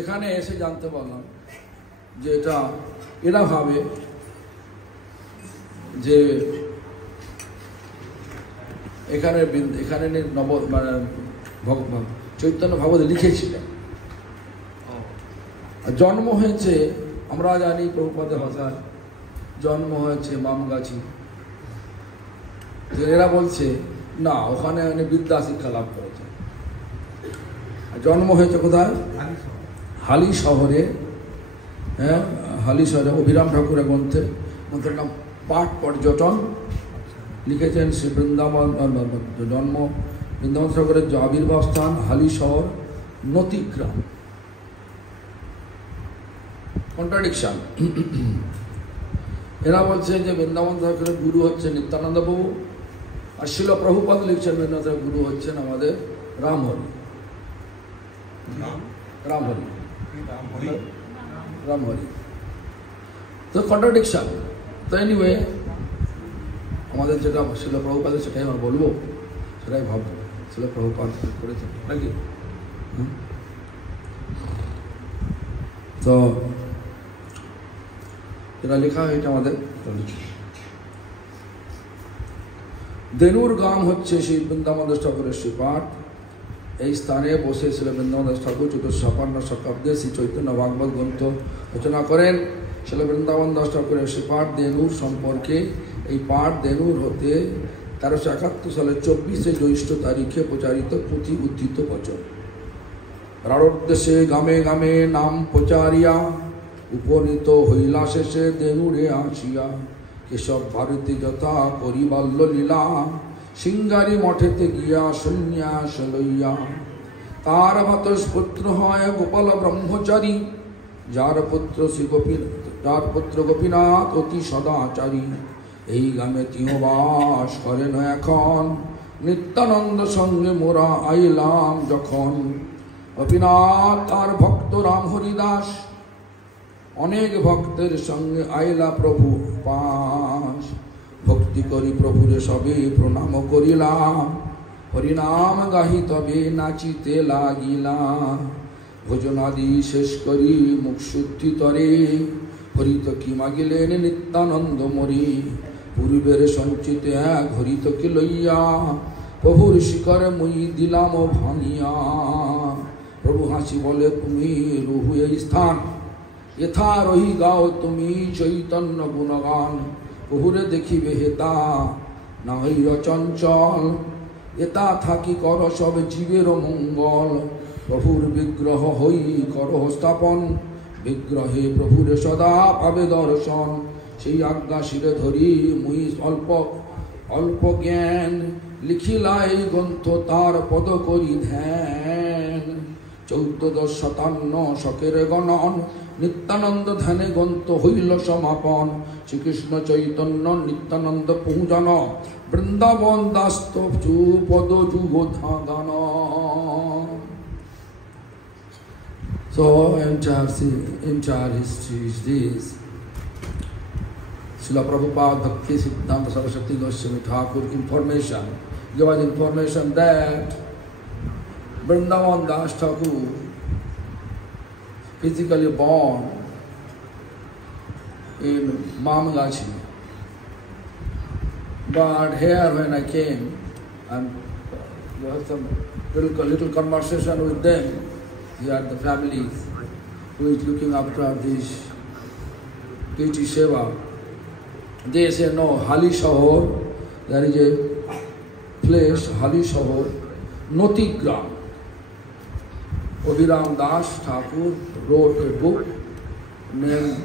এখানে এসে জানতে পারলাম যে এটা এরা ভাবে যে এখানে এখানে নব মানে চৈতন্য ভাগবত লিখেছিলেন। জন্ম হয়েছে আমরা জানি প্রভুপাদের ভাষায় জন্ম হয়েছে মামগাছি। এরা বলছে না, ওখানে উনি বিদ্যা শিক্ষা লাভ করেছে। জন্ম হয়েছে কোথায়? হালি শহরে, হ্যাঁ হালি শহরে অভিরাম ঠাকুরের গ্রন্থের নাম পাঠ পর্যটন লিখেছেন। শ্রী বৃন্দাবন জন্ম, বৃন্দাবন ঠাকুরের যে আবির্ভাব স্থান হালি শহর নতিগ্রাম। কন্ট্রাডিকশন। এরা বলছে যে বৃন্দাবন ঠাকুরের গুরু হচ্ছে নিত্যানন্দ প্রভু, আর শিল প্রভুপাদ লিখছেন বৃন্দাবন ঠাকুরের গুরু হচ্ছেন আমাদের রামহরি। রামহরি রামহরি তো কন্ট্রাডিকশন। তো এনিওয়ে আমাদের যেটা শিল প্রভুপাদের সেটাই আমরা বলবো, সেটাই ভাববো শিল প্রভুপাদ করেছেন নাকি। তো এটা লেখা এটা আমাদের দেনুর গ্রাম হচ্ছে শ্রী বৃন্দাবন দাস ঠাকুরের শ্রীপাঠ। এই স্থানে বসেছিল বৃন্দাবন দাস ঠাকুর 1456 শতাব্দে শ্রী চৈতন্য ভাগবত গ্রন্থ রচনা করেন। ছিল বৃন্দাবন দাস ঠাকুরের শ্রীপাঠ দেনুর সম্পর্কে। এই পাঠ দেনুর হতে 1371 সালের 24শে জ্যৈষ্ঠ তারিখে প্রচারিত পুঁথি উদ্ধৃত বচন। রাঢ়োদ্দেশে গামে গামে নাম প্রচারিয়া উপনীত হইলা শেষে দেনুরে আসিয়া কেশব ভারতী যথা করিবাল্য লীলা সিঙ্গারি মঠেতে গিয়া সন্ন্যাস লইয়া। তার মাতস্পুত্র হয় গোপাল ব্রহ্মচারী, যার পুত্র গোপীনাথ অতি সদাচারী। এই গ্রামে তিও বাস করেন এখন, নিত্যানন্দ সঙ্গে মোরা আইলাম যখন। গোপীনাথ তার ভক্ত রাম হরিদাস, অনেক ভক্তের সঙ্গে আইলা প্রভু পাশ। ভক্তি করি প্রভুরে সবে প্রণাম করিলাম, হরিনাম গাহি তবে নাচিতে লাগিলাম। ভোজনাদি শেষ করি মুখ শুদ্ধি তরে, হরিত কি মাগিলেন নিত্যানন্দ মরি। পূর্বের সঞ্চিত এক হরিত কি লইয়া, প্রভুর শিখরে মুই দিলাম ভাঙিয়া। প্রভু হাসি বলে তুমি রুহু এই স্থান, यथा रही गाओ तुमी चैतन्य गुणगान। প্রভুরে দেখিবে হেতা না হইল চঞ্চল, এতা থাকি কর সব জীবের মঙ্গল। প্রভুর বিগ্রহ হই কর স্থাপন, বিগ্রহে প্রভুরে সদা পাবে দর্শন। সেই আজ্ঞা শিরে ধরি মুই অল্প অল্প জ্ঞান, লিখিলাই গ্রন্থ তার পদ করি ধ্যান। 1457 শকের গণন, নিত্যানন্দ ধ্যানে গ্রন্থ হইল সমাপন। শ্রীকৃষ্ণ চৈতন্য নিত্যানন্দ পূজন, বৃন্দাবন দাস্ত পদ যুগ ধান। So entire history is this. Srila Prabhupada Bhakti Siddhanta Saraswati Goswami Thakur information, give us information that Vrindavan Das Thakur physically born in Mamgachi. But here when I came and we had some little conversation with them, here the families who is looking after this Kriti Seva, they say no, Hali Shahor, there is a place, Hali Shahor, Notigram. Abhiram Das Thakur wrote a book named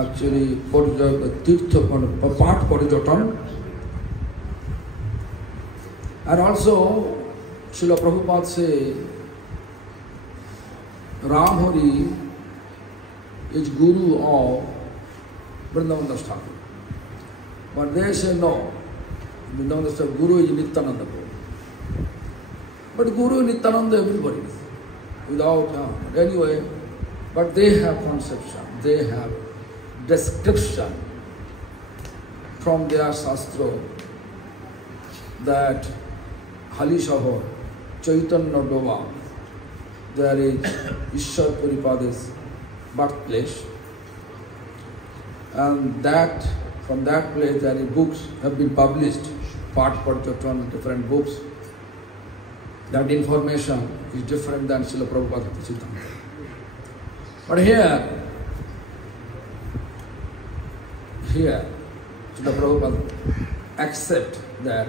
actually Tirtha Path Pariyatan, and also Srila Prabhupada say Ramhari is guru of Vrindavan Das Thakur. But they say no, Vrindavan Das Thakur guru is Nityananda Prabhu. But guru is Nityananda everybody. Without anyway, but they have conception, they have description from their Shastra that Hali Shahor, Chaitanya Dova, there is Ishwar Puripada's birthplace, and that from that place there are books have been published, Path Pariyatan, different books. That information is different than Srila Prabhupada Siddhanta. But here, Srila Prabhupada accept that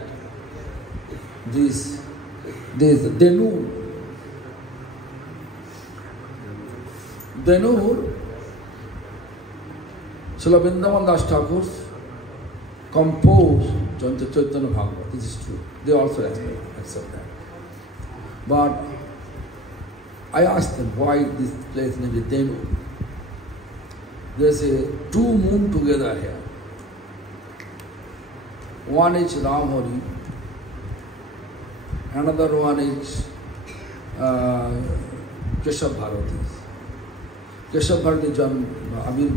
they knew Denur, Srila Vrindavan Das Thakur composed Chaitanya Bhagavad. This is true. They also accept that. But I asked them why this place named Denur. They say two moon together here. One is Ramhari, another one is Keshav Bharati. Keshav Bharati Jan Abir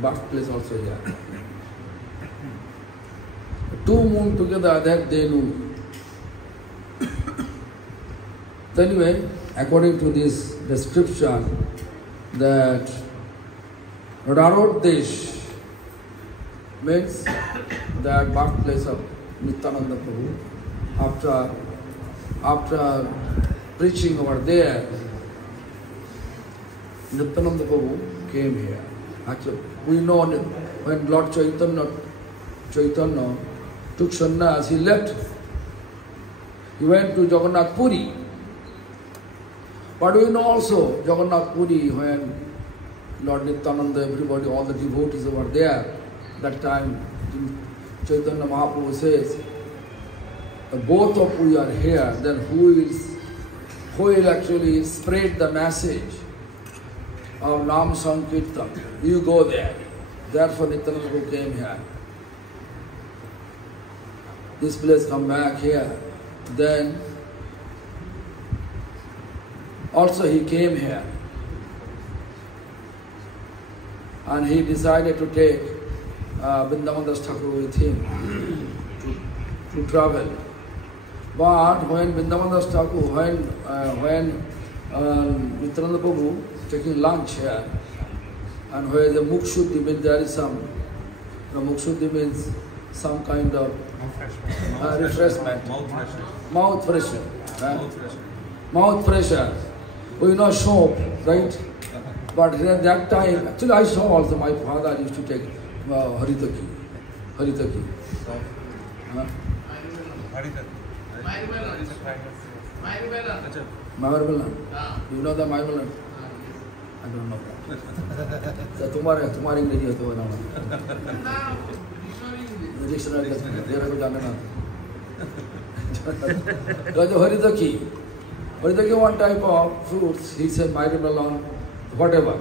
birthplace also here. Two moon together, that they knew. Anyway, according to this description, that Radarodesh means that birthplace of Nityananda Prabhu. After preaching over there, Nityananda Prabhu came here. Actually, we know that when Lord Chaitanya took sannyas, he left. He went to Jagannath Puri. But we know also Jagannath Puri, when Lord Nityananda, everybody, all the devotees were there, that time Chaitanya Mahaprabhu says, both of you are here, then who will actually spread the message of Nam Sankirtan? You go there. Therefore Nityananda Prabhu came here. This place come back here. Then also he came here. And he decided to take Vrindavan Das Thakur with him to travel. But when Vrindavan Das Thakur, when Nityananda Prabhu taking lunch here, and where the Mukshuddhi means there is some, Mukshuddhi means some kind of refreshment. Mouth fresher. Mouth fresher. We know soap, right? But at that time, actually I saw also my father used to take Haritaki. Mayurbalan. You know the Mayurbalan? I don't know. So तुम्हारे इंग्रेजी होते हो ना? Dictionary का तेरा को जानना ना. तो Haritaki one type of fruits. He said Mayurbalan, whatever.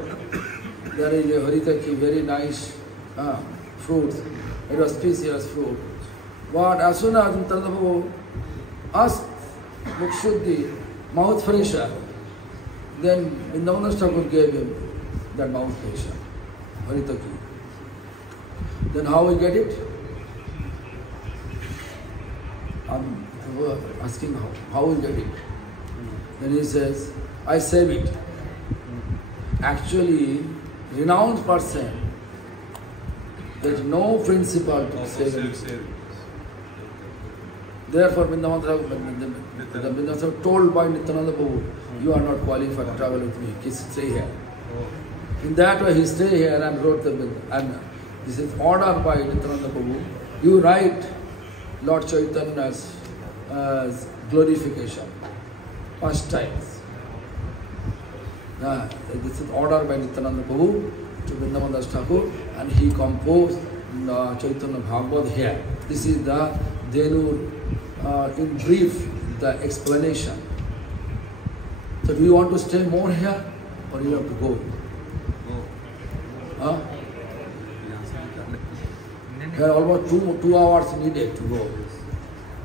There is a Haritaki, very nice fruit. It was precious fruit. But as soon as Nityananda asked Mukshuddhi, mouth fresher, then Vrindavan Das Thakur gave him that mouth fresher, Haritaki. Then how we get it? I'm asking how we get it. Then he says, I save it. Actually, renounced person, there is no principle to save it. Therefore, Vrindavan Thakur told by Nityananda Prabhu, you are not qualified to travel with me, stay here. In that way, he stayed here and wrote the book. And this is ordered by Nityananda Prabhu. You write Lord Chaitanya's glorification, first times. This is ordered by Nityananda Prabhu to Vrindavan Das Thakur, and he composed Chaitanya Bhagavad here. This is the Denur, in brief, the explanation. So do you want to stay more here, or you have to go? Huh? Here almost 2 hours needed to go.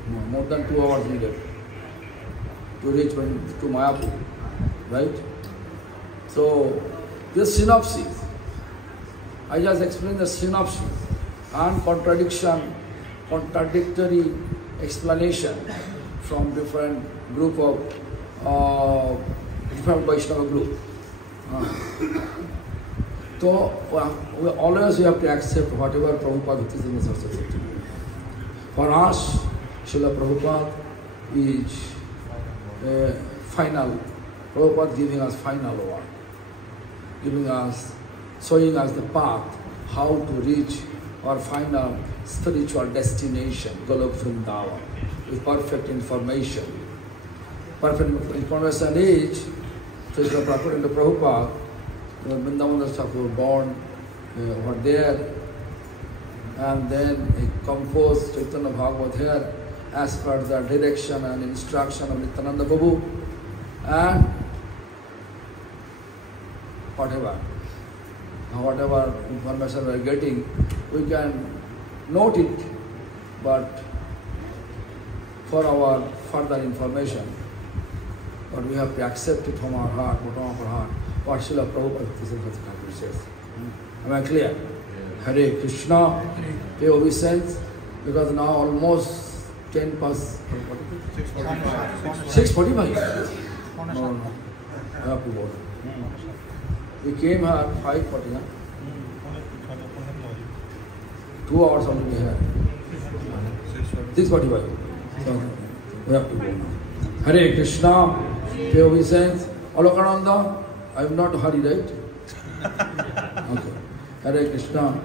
No, more than 2 hours needed to reach to Mayapur, right? So this synopsis, I just explained the synopsis and contradictory explanation from different group of different Vaishnava group. So always we have to accept whatever Prabhupada Bhakti Saraswati. For us, Srila Prabhupada is final. Prabhupada giving us final word, showing us the path, how to reach our final spiritual destination, Golok Vrindavan, with perfect information. Perfect information is, so Prabhupada Vrindavan Das Thakur born over there, and then he composed Chaitanya Bhagavat here as per the direction and instruction of Nityananda Prabhu, and whatever information we are getting, we can note it, but for our further information, but we have to accept it from our heart, bottom of our heart, what Srila Prabhupada says. Am I clear? Hare Krishna, pay obeisance, because now almost 10 past 6:45. No, I have to go. We came here at 5:40. 2 hours already here. 6:45. So we have to go now. Hare Krishna, pay obeisance. Alokananda, I am not hurry, right? Okay. Hare Krishna.